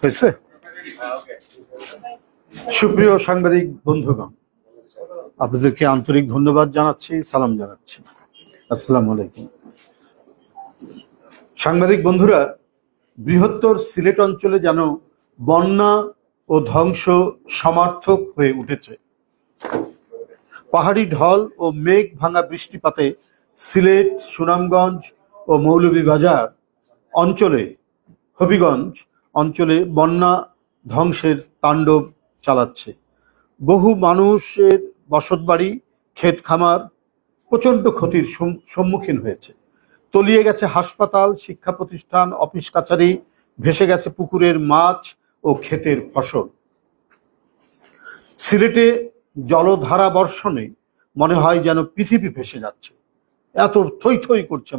হয়েছে। সুপ্রিয় সাংবাদিক বন্ধুগণ, আপনাদেরকে আন্তরিক ধন্যবাদ জানাচ্ছি, সালাম জানাচ্ছি। আসসালামু আলাইকুম। সাংবাদিক বন্ধুরা, বৃহত্তর সিলেট অঞ্চলে যেন বন্যা ও ধ্বংস সমার্থক হয়ে উঠেছে। পাহাড়ি ঢল ও মেঘ ভাঙা বৃষ্টিপাতে সিলেট, সুনামগঞ্জ ও মৌলভীবাজার অঞ্চলে, হবিগঞ্জ অঞ্চলে বন্যা ধ্বংসের তাণ্ডব চালাচ্ছে। বহু মানুষের বসতবাড়ি, ক্ষেত খামার প্রচণ্ড ক্ষতির সম্মুখীন হয়েছে। তলিয়ে গেছে হাসপাতাল, শিক্ষা প্রতিষ্ঠান, অফিস কাছারি, ভেসে গেছে পুকুরের মাছ ও ক্ষেতের ফসল। সিলেটে জলধারা বর্ষণে মনে হয় যেন পৃথিবী ভেসে যাচ্ছে, এত থই থই করছে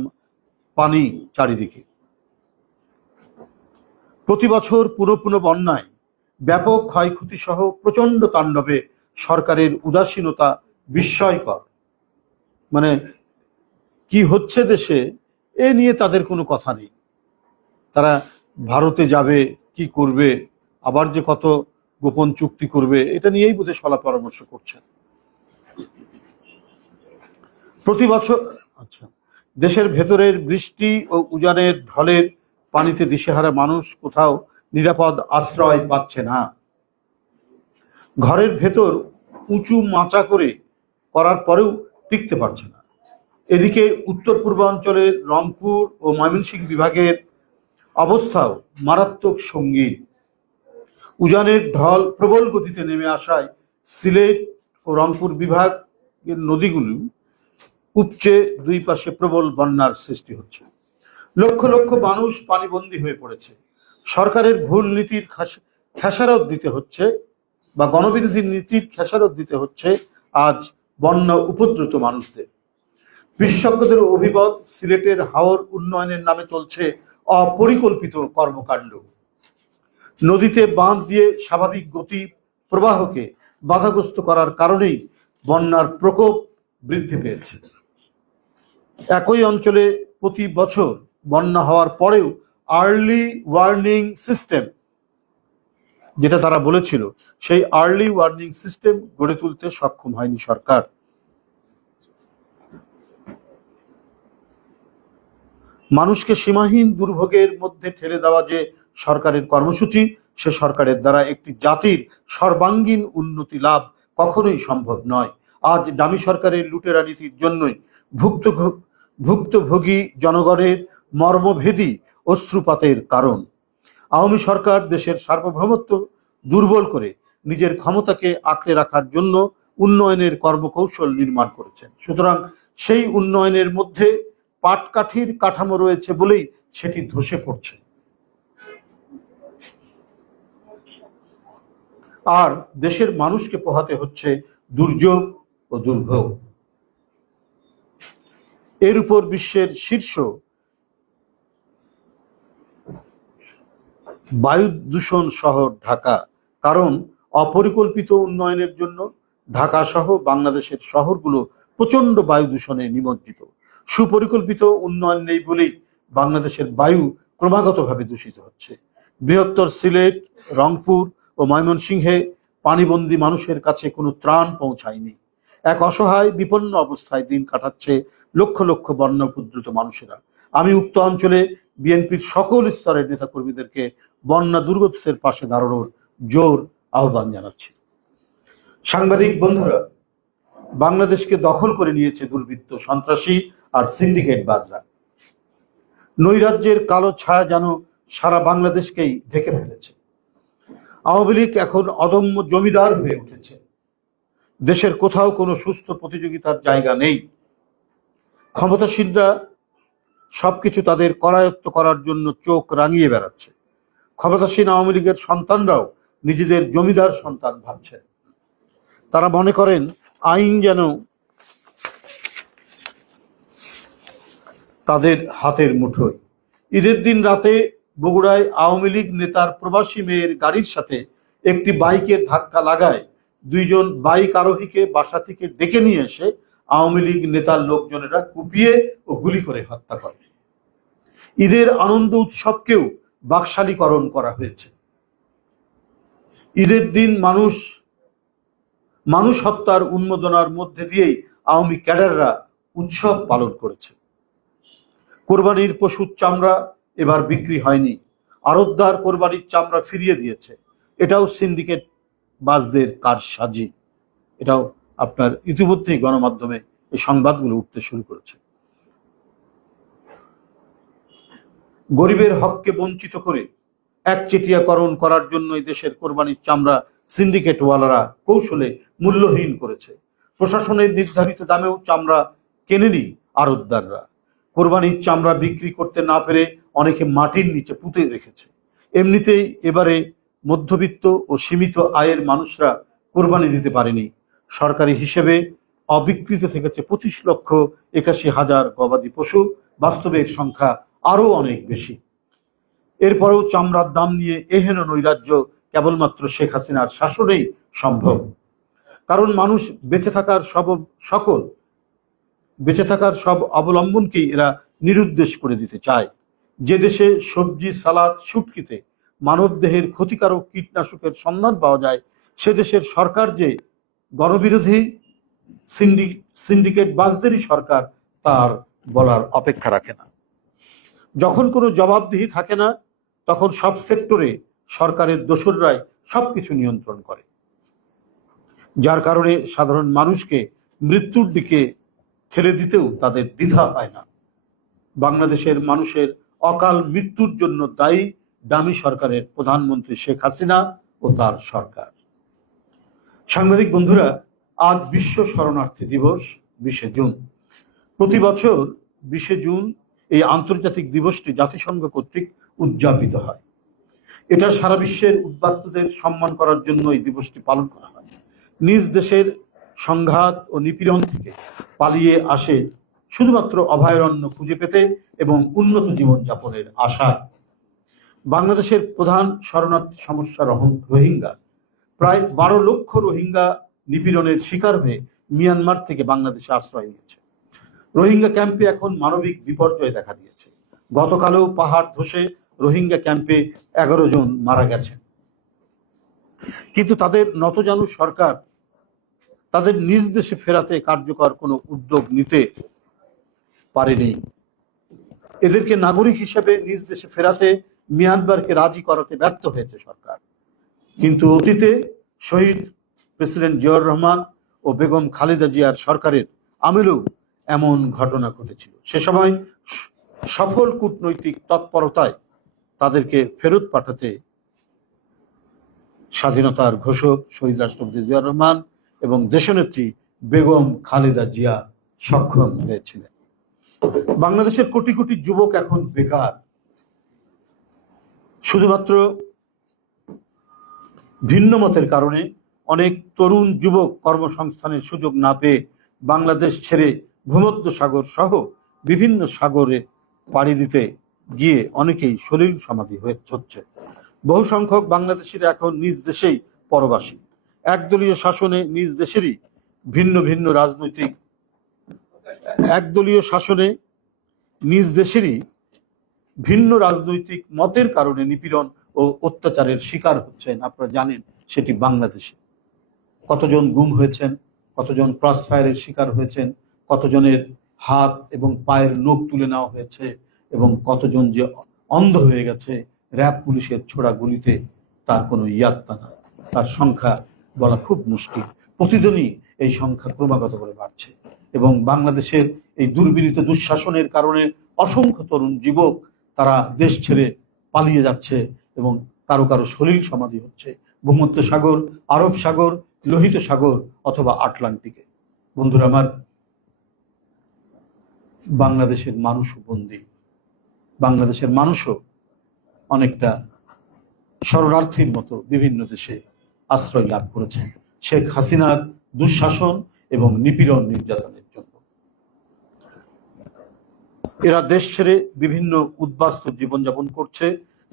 পানি চারিদিকে। প্রতি বছর পুরো বন্যায় ব্যাপক ক্ষয়ক্ষতি সহ প্রচণ্ড তাণ্ডবে সরকারের উদাসীনতা বিস্ময়কর। মানে কি হচ্ছে দেশে, এ নিয়ে তাদের কোনো কথা নেই। তারা ভারতে যাবে, কি করবে, আবার যে কত গোপন চুক্তি করবে, এটা নিয়েই বোধহয় সলা পরামর্শ করছেন প্রতি বছর। আচ্ছা, দেশের ভেতরের বৃষ্টি ও উজানের ঢলের পানিতে দিশেহারা মানুষ কোথাও নিরাপদ আশ্রয় পাচ্ছে না। ঘরের ভেতর উঁচু মাচা করার পরেও টিকতে পারছে না। এদিকে উত্তর পূর্বাঞ্চলের রংপুর ও ময়মনসিংহ বিভাগের অবস্থাও মারাত্মক সঙ্গীন। উজানের ঢল প্রবল গতিতে নেমে আসায় সিলেট ও রংপুর বিভাগের নদীগুলো উপচে দুই পাশে প্রবল বন্যার সৃষ্টি হচ্ছে। লক্ষ লক্ষ মানুষ পানিবন্দী হয়ে পড়েছে। সরকারের ভুল নীতির খেসারত দিতে হচ্ছে, বা গণবিরোধী নীতির খেসারত দিতে হচ্ছে আজ বন্যা উপদ্রুত মানুষদের। বিশেষজ্ঞদের অভিমত, সিলেটের হাওর উন্নয়নের নামে চলছে অপরিকল্পিত কর্মকাণ্ড। নদীতে বাঁধ দিয়ে স্বাভাবিক গতি প্রবাহকে বাধাগ্রস্ত করার কারণেই বন্যার প্রকোপ বৃদ্ধি পেয়েছে। একই অঞ্চলে প্রতি বছর বন্যা হওয়ার পরেও আর্লি ওয়ার্নিং সিস্টেম, যেটা তারা বলেছিল, সেই আর্লি ওয়ার্নিং সিস্টেম গড়ে তুলতে সক্ষম হয়নি সরকার। মানুষকে সীমাহীন দুর্ভোগের মধ্যে ঠেলে দেওয়া যে সরকারের কর্মসূচি, সে সরকারের দ্বারা একটি জাতির সর্বাঙ্গীন উন্নতি লাভ কখনোই সম্ভব নয়। আজ দামি সরকারের লুটেরা নীতির জন্যই ভুক্তভোগী জনগণের মর্মভেদী অশ্রুপাতের কারণ। আওয়ামী সরকার দেশের সার্বভৌমত্ব দুর্বল করে নিজের ক্ষমতাকে আঁকড়ে রাখার জন্য উন্নয়নের কর্মকৌশল নির্মাণ করেছেন। সুতরাং সেই উন্নয়নের মধ্যে পাটকাঠির কাঠামো রয়েছে বলেই সেটি ধসে পড়ছে। আর দেশের মানুষকে পোহাতে হচ্ছে দুর্যোগ ও দুর্ভোগ। এর উপর বিশ্বের শীর্ষ বায়ু দূষণ শহর ঢাকা। কারণ অপরিকল্পিত উন্নয়নের জন্য ঢাকা সহ বাংলাদেশের শহরগুলো প্রচণ্ড বায়ু দূষণে নিমজ্জিত। সুপরিকল্পিত উন্নয়ন নেই বলেই বাংলাদেশের বায়ু ক্রমাগতভাবে দূষিত হচ্ছে। বৃহত্তর সিলেট, রংপুর ও ময়মনসিংহে পানিবন্দী মানুষের কাছে কোনো ত্রাণ পৌঁছায়নি। এক অসহায় বিপন্ন অবস্থায় দিন কাটাচ্ছে লক্ষ লক্ষ বন্যা উপদ্রুত মানুষেরা। আমি উক্ত অঞ্চলে বিএনপির সকল স্তরের নেতাকর্মীদেরকে বন্যা দুর্গতদের পাশে দাঁড়ানোর জোর আহ্বান জানাচ্ছি। সাংবাদিক বন্ধুরা, বাংলাদেশকে দখল করে নিয়েছে দুর্বৃত্ত, সন্ত্রাসী আর সিন্ডিকেট বাজরা। নৈরাজ্যের কালো ছায়া যেন সারা বাংলাদেশকেই ঢেকে ফেলেছে। আওয়ামী লীগ এখন অদম্য জমিদার হয়ে উঠেছে। দেশের কোথাও কোনো সুস্থ প্রতিযোগিতার জায়গা নেই। ক্ষমতাসীনরা সবকিছু তাদের করায়ত্ত করার জন্য চোখ রাঙিয়ে বেড়াচ্ছে। ক্ষমতাসীন আওয়ামী লীগের সন্তানরাও নিজেদের জমিদার সন্তান ভাবছেন। তারা মনে করেন আইন যেন তাদের হাতের মুঠোয়। ঈদের দিন রাতে বগুড়ায় আওয়ামী লীগ নেতার প্রবাসী মেয়ের গাড়ির সাথে একটি বাইকের ধাক্কা লাগায় দুইজন বাইক আরোহীকে বাসা থেকে ডেকে নিয়ে এসে আওয়ামী লীগ নেতার লোকজনেরা কুপিয়ে ও গুলি করে হত্যা করে। ঈদের আনন্দ উৎসবকেও বাকশালীকরণ করা হয়েছে। ঈদের দিন মানুষ হত্যার উন্মোদনার মধ্যে দিয়েই আওয়ামী ক্যাডাররা উৎসব পালন করেছে। কোরবানির পশুর চামড়া এবার বিক্রি হয়নি, আড়তদার কোরবানির চামড়া ফিরিয়ে দিয়েছে। এটাও সিন্ডিকেট বাজদের কারসাজি। এটাও আপনার ইতিমধ্যেই গণমাধ্যমে এই সংবাদগুলো উঠতে শুরু করেছে। গরিবের হককে বঞ্চিত করে একচেটিয়াকরণ করার জন্য এই দেশের কোরবানির চামড়া সিন্ডিকেটওয়ালারা কৌশলে মূল্যহীন করেছে। প্রশাসনের নির্ধারিত দামেও চামড়া কেনেনি আড়তদাররা। কোরবানির চামড়া বিক্রি করতে না পেরে অনেকে মাটির নিচে পুঁতে রেখেছে। এমনিতেই এবারে মধ্যবিত্ত ও সীমিত আয়ের মানুষরা কোরবানি দিতে পারেনি। সরকারি হিসেবে অবিকৃত থেকেছে 25,81,000 গবাদি পশু। বাস্তবে এর সংখ্যা আরও অনেক বেশি। এরপরেও চামড়ার দাম নিয়ে এহেন নৈরাজ্য কেবলমাত্র শেখ হাসিনার শাসনেই সম্ভব। কারণ মানুষ বেঁচে থাকার সব অবলম্বনকেই এরা নিরুদ্দেশ করে দিতে চায়। যে দেশে সবজি, সালাদ, শুটকিতে মানবদেহের ক্ষতিকারক কীটনাশকের সন্ধান পাওয়া যায়, সে দেশের সরকার যে গণবিরোধী সিন্ডিকেট বাজদেরই সরকার, তার বলার অপেক্ষা রাখে না। যখন কোনো জবাবদিহি থাকে না, তখন সব সেক্টরে সরকারের দোসররাই সবকিছু নিয়ন্ত্রণ করে, যার কারণে সাধারণ মানুষকে মৃত্যুর দিকে ঠেলে দিতেও তাদের দ্বিধা হয় না। বাংলাদেশের মানুষের অকাল মৃত্যুর জন্য দায়ী ডামি সরকারের প্রধানমন্ত্রী শেখ হাসিনা ও তার সরকার। সাংবাদিক বন্ধুরা, আজ বিশ্ব শরণার্থী দিবস 20শে জুন। প্রতি বছর 20শে জুন এই আন্তর্জাতিক দিবসটি জাতিসংঘ কর্তৃক উদযাপিত হয়। এটা সারা বিশ্বের উদ্বাস্তুদের সম্মান করার জন্য এই দিবসটি পালন করা হয়। নিজ দেশের সংঘাত ও নিপীড়ন থেকে পালিয়ে আসে শুধুমাত্র অভয়ারণ্য খুঁজে পেতে এবং উন্নত জীবনযাপনের আশায়। বাংলাদেশের প্রধান শরণার্থী সমস্যা রোহিঙ্গা। প্রায় 12 লক্ষ রোহিঙ্গা নিপীড়নের শিকার হয়ে মিয়ানমার থেকে বাংলাদেশে আশ্রয় নিয়েছে। রোহিঙ্গা ক্যাম্পে এখন মানবিক বিপর্যয় দেখা দিয়েছে। গতকালও পাহাড় ধসে রোহিঙ্গা ক্যাম্পে 11 জন মারা গেছেন। কিন্তু তাদের নতজানু সরকার তাদের নিজ দেশে ফেরাতে কার্যকর কোনো উদ্যোগ নিতে পারেনি। এদেরকে নাগরিক হিসেবে নিজ দেশে ফেরাতে মিয়ানমারকে রাজি করাতে ব্যর্থ হয়েছে সরকার। কিন্তু অতীতে শহীদ প্রেসিডেন্ট জিয়াউর রহমান ও বেগম খালেদা জিয়ার সরকারের আমলেও এমন ঘটনা ঘটেছিল। সে সময় সফল কূটনৈতিক তৎপরতায় তাদেরকে ফেরত পাঠাতে স্বাধীনতার ঘোষক শহীদ রাষ্ট্রপতি জিয়াউর রহমান এবং দেশনেত্রী বেগম খালেদা জিয়া সক্ষম হয়েছিলেন। বাংলাদেশের কোটি কোটি যুবক এখন বেকার। শুধুমাত্র ভিন্ন মতের কারণে অনেক তরুণ যুবক কর্মসংস্থানের সুযোগ না পেয়ে বাংলাদেশ ছেড়ে ভূমধ্যসাগর সহ বিভিন্ন সাগরে পাড়ি দিতে গিয়ে অনেকেই সলিল সমাধি হচ্ছে। বহু সংখ্যক বাংলাদেশিরা এখন নিজ দেশেই পরবাসী। একদলীয় শাসনে নিজ দেশেরই ভিন্ন রাজনৈতিক মতের কারণে নিপীড়ন ও অত্যাচারের শিকার হচ্ছেন। আপনারা জানেন সেটি বাংলাদেশে কতজন গুম হয়েছেন, কতজন ক্রস ফায়ারের শিকার হয়েছেন, কতজনের হাত এবং পায়ের নখ তুলে নেওয়া হয়েছে এবং কতজন যে অন্ধ হয়ে গেছে র্যাব পুলিশের ছোড়া গুলিতে, তার কোনো ইয়াত্তা নাই। তার সংখ্যা বলা খুব মুশকিল। প্রতিদিনই এই সংখ্যা ক্রমাগত করে বাড়ছে এবং বাংলাদেশের এই দুর্বিনীত দুঃশাসনের কারণে অসংখ্য তরুণ যুবক তারা দেশ ছেড়ে পালিয়ে যাচ্ছে এবং কারো কারো সলিল সমাধি হচ্ছে ভূমধ্যসাগর, আরব সাগর, লোহিত সাগর অথবা আটলান্টিকে। বন্ধুরা আমার, বাংলাদেশের মানুষও বন্দী। বাংলাদেশের মানুষও অনেকটা শরণার্থীর মতো বিভিন্ন দেশে আশ্রয় লাভ করেছেন শেখ হাসিনার দুঃশাসন এবং নিপীড়ন নির্যাতনের জন্য। এরা দেশ ছেড়ে বিভিন্ন উদ্বাস্তু জীবনযাপন করছে।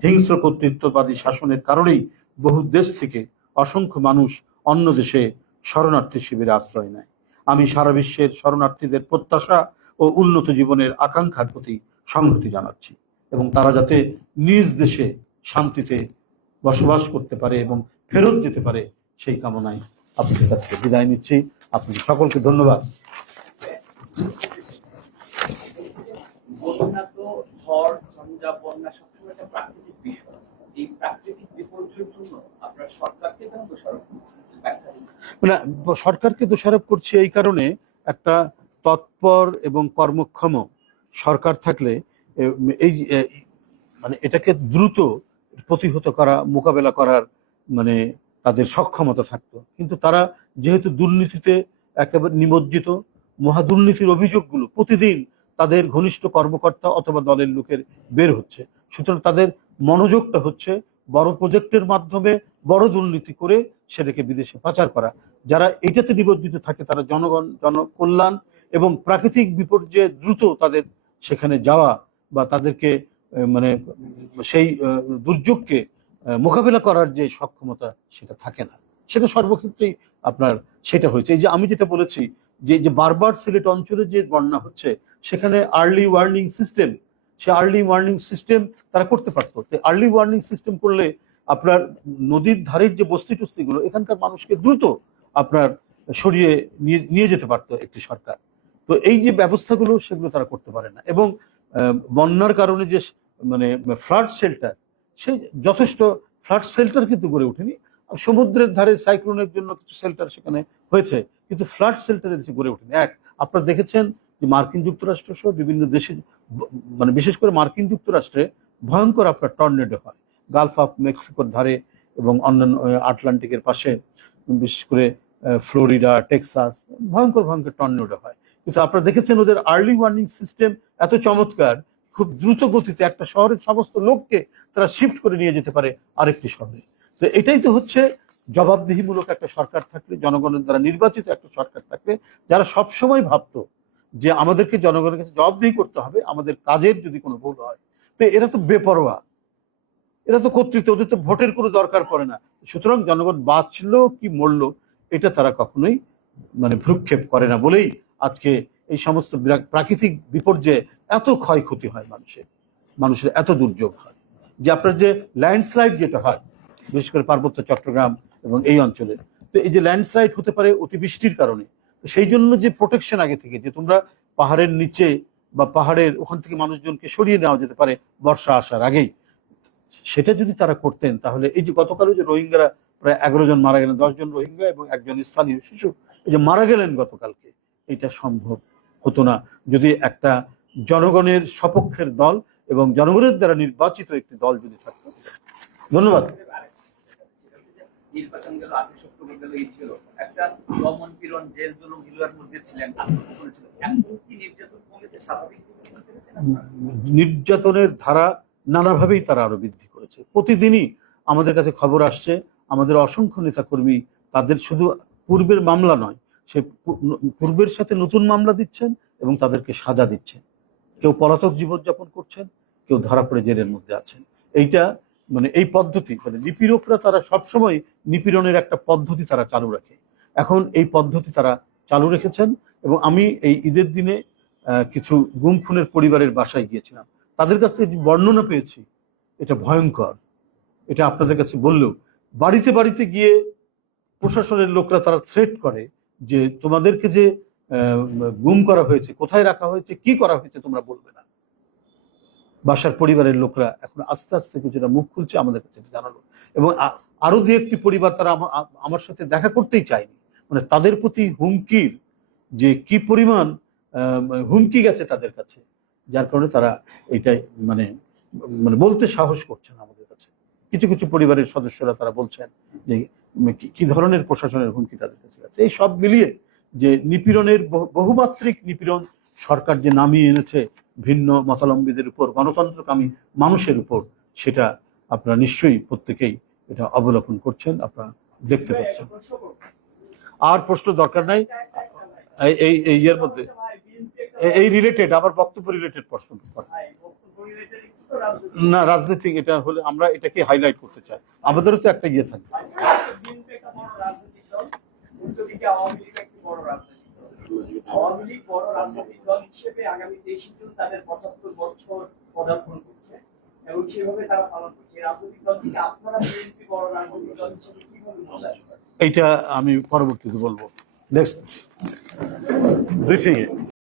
হিংস্র কর্তৃত্ববাদী শাসনের কারণেই বহু দেশ থেকে অসংখ্য মানুষ অন্য দেশে শরণার্থী শিবিরে আশ্রয় নেয়। আমি সারা বিশ্বের শরণার্থীদের প্রত্যাশা ও উন্নত জীবনের আকাঙ্ক্ষার প্রতি সংহতি জানাচ্ছি এবং তারা যাতে নিজ দেশে শান্তিতে বসবাস করতে পারে এবং ফেরত যেতে পারে সেই কামনায় আপনাদের কাছ থেকে বিদায় নিচ্ছি। আপনাদের সকলকে ধন্যবাদ। বন্যা তো ঝড় ঝঞ্ঝা বন্যা সবসময় একটা প্রাকৃতিক বিষয়। এই প্রাকৃতিক বিপর্যয়ের জন্য আপনার সরকারকে কেন দোষারোপ করছেন? মানে সরকারকে দোষারোপ করছি এই কারণে, একটা তৎপর এবং কর্মক্ষম সরকার থাকলে এই মানে এটাকে দ্রুত প্রতিহত করা, মোকাবেলা করার মানে তাদের সক্ষমতা থাকতো। কিন্তু তারা যেহেতু দুর্নীতিতে একেবারে নিমজ্জিত, মহাদুর্নীতির অভিযোগগুলো প্রতিদিন তাদের ঘনিষ্ঠ কর্মকর্তা অথবা দলের লোকের বের হচ্ছে, সুতরাং তাদের মনোযোগটা হচ্ছে বড় প্রজেক্টের মাধ্যমে বড় দুর্নীতি করে সেটাকে বিদেশে পাচার করা। যারা এটাতে নিমজ্জিত থাকে তারা জনগণ, জনকল্যাণ এবং প্রাকৃতিক বিপর্যয়ে দ্রুত তাদের সেখানে যাওয়া বা তাদেরকে মানে সেই দুর্যোগকে মোকাবেলা করার যে সক্ষমতা সেটা থাকে না। সেটা সর্বক্ষেত্রেই আপনার সেটা হয়েছে। এই যে আমি যেটা বলেছি যে বারবার সিলেট অঞ্চলে যে বন্যা হচ্ছে, সেখানে আর্লি ওয়ার্নিং সিস্টেম, সে আর্লি ওয়ার্নিং সিস্টেম তারা করতে পারতো। আর্লি ওয়ার্নিং সিস্টেম করলে আপনার নদীর ধারের যে বস্তি টস্তিগুলো, এখানকার মানুষকে দ্রুত আপনার সরিয়ে নিয়ে যেতে পারতো একটি সরকার। তো এই যে ব্যবস্থাগুলো সেগুলো তারা করতে পারে না। এবং বন্যার কারণে যে মানে ফ্লাড শেল্টার, সে যথেষ্ট ফ্লাড শেল্টার কিন্তু গড়ে ওঠেনি। সমুদ্রের ধারে সাইক্লোনের জন্য কিছু শেল্টার সেখানে হয়েছে, কিন্তু ফ্লাড শেল্টারে কিছু গড়ে ওঠেনি। আপনারা দেখেছেন যে মার্কিন যুক্তরাষ্ট্র সহ বিভিন্ন দেশে, মানে বিশেষ করে মার্কিন যুক্তরাষ্ট্রে ভয়ঙ্কর আপনার টর্নেডো হয় গালফ অফ মেক্সিকোর ধারে এবং অন্যান্য আটলান্টিকের পাশে, বিশেষ করে ফ্লোরিডা, টেক্সাস, ভয়ঙ্কর ভয়ঙ্কর টর্নেডো হয়। কিন্তু আপনারা দেখেছেন ওদের আর্লি ওয়ার্নিং সিস্টেম এত চমৎকার, খুব দ্রুত গতিতে একটা শহরের সমস্ত লোককে তারা শিফট করে নিয়ে যেতে পারে আরেকটি শহরে। তো এটাই তো হচ্ছে জবাবদিহিমূলক একটা সরকার থাকলে, জনগণের দ্বারা নির্বাচিত একটা সরকার থাকলে, যারা সবসময় ভাবতো যে আমাদেরকে জনগণের কাছে জবাবদিহি করতে হবে আমাদের কাজের যদি কোনো ভুল হয়। তো এরা তো বেপরোয়া, এরা তো কর্তৃত্ব, ওদের তো ভোটের কোনো দরকার পড়ে না। সুতরাং জনগণ বাঁচলো কি মরলো এটা তারা কখনোই মানে ভ্রুক্ষেপ করে না বলেই আজকে এই সমস্ত প্রাকৃতিক বিপর্যয়ে এত ক্ষয়ক্ষতি হয়, মানুষের এত দুর্যোগ হয়। যে আপনার যে ল্যান্ডস্লাইড যেটা হয় বিশেষ করে পার্বত্য চট্টগ্রাম এবং এই অঞ্চলে, তো এই যে ল্যান্ডস্লাইড হতে পারে অতিবৃষ্টির কারণে, তো সেই জন্য যে প্রোটেকশন আগে থেকে, যে তোমরা পাহাড়ের নিচে বা পাহাড়ের ওখান থেকে মানুষজনকে সরিয়ে নেওয়া যেতে পারে বর্ষা আসার আগেই, সেটা যদি তারা করতেন তাহলে এই যে গতকালও যে রোহিঙ্গারা প্রায় 11 জন মারা গেলেন, 10 জন রোহিঙ্গা এবং একজন স্থানীয় শিশু এই যে মারা গেলেন গতকালকে, এটা সম্ভব হতো না যদি একটা জনগণের সপক্ষের দল এবং জনগণের দ্বারা নির্বাচিত একটি দল যদি থাকতো। ধন্যবাদ। নির্বাচন গেল, 28 অক্টোবর গেল, এই ছিল একটা দমন পীড়ন, জেল জুলুম হিলুয়ার মধ্যে ছিলেন, আত্মহত্যা করেছিলেন। এখন কি নির্যাতন কমেছে? স্বাভাবিক নির্যাতনের ধারা নানাভাবেই তারা আরো বৃদ্ধি করেছে। প্রতিদিনই আমাদের কাছে খবর আসছে, আমাদের অসংখ্য নেতাকর্মী তাদের শুধু পূর্বের মামলা নয়, সে পূর্বের সাথে নতুন মামলা দিচ্ছেন এবং তাদেরকে সাজা দিচ্ছেন। কেউ পলাতক জীবনযাপন করছেন, কেউ ধরা পড়ে জেলের মধ্যে আছেন। এইটা মানে এই পদ্ধতি, মানে নিপীড়করা তারা সবসময় নিপীড়নের একটা পদ্ধতি তারা চালু রাখে। এখন এই পদ্ধতি তারা চালু রেখেছেন। এবং আমি এই ঈদের দিনে কিছু গুম খুনের পরিবারের বাসায় গিয়েছিলাম, তাদের কাছ থেকে যে বর্ণনা পেয়েছি এটা ভয়ঙ্কর। এটা আপনাদের কাছে বললেও, বাড়িতে বাড়িতে গিয়ে প্রশাসনের লোকরা তারা থ্রেট করে যে তোমাদেরকে যে গুম করা হয়েছে, কোথায় রাখা হয়েছে, কি করা হয়েছে তোমরা বলবে না। বাসার পরিবারের লোকরা এখন আস্তে আস্তে কিছুটা মুখ খুলছে, আমাদের কাছে জানালো। এবং আরো দু একটি পরিবার তারা আমার সাথে দেখা করতেই চায়নি। মানে তাদের প্রতি হুমকির যে কি পরিমাণ হুমকি গেছে তাদের কাছে, যার কারণে তারা এইটাই মানে মানে বলতে সাহস করছে না আমাদের কাছে। কিছু কিছু পরিবারের সদস্যরা তারা বলছেন যে কি ধরনের প্রশাসনের হুমকি তাদের কাছে আছে। এই সব মিলিয়ে যে নিপীড়নের, বহুমাত্রিক নিপীড়ন সরকার যে নামিয়ে এনেছে ভিন্ন মতাবলম্বীদের উপর, গণতন্ত্রকামী মানুষের উপর, সেটা আপনারা নিশ্চয়ই প্রত্যেকেই এটা অবলোকন করছেন, আপনারা দেখতে পাচ্ছেন। আর প্রশ্ন দরকার নাই এই ইয়ের মধ্যে, এই রিলেটেড আমার বক্তব্য রিলেটেড প্রশ্ন না, রাজনৈতিক এটা হলে আমরা এটাকে হাইলাইট করতে চাই, আমাদেরও তো একটা ইয়ে থাকবে। আওয়ামী লীগ বড় রাজনৈতিক দল হিসেবে আগামী 23 জুন তাদের 75 বছর পদার্পণ করছে এবং সেভাবে তারা পালন করছে। রাজনৈতিক দল থেকে আপনারা বিএনপি বড় রাজনৈতিক দল হিসেবে চলে আসবে? এইটা আমি পরবর্তীতে বলবো নেক্সট ব্রিফিংয়ে।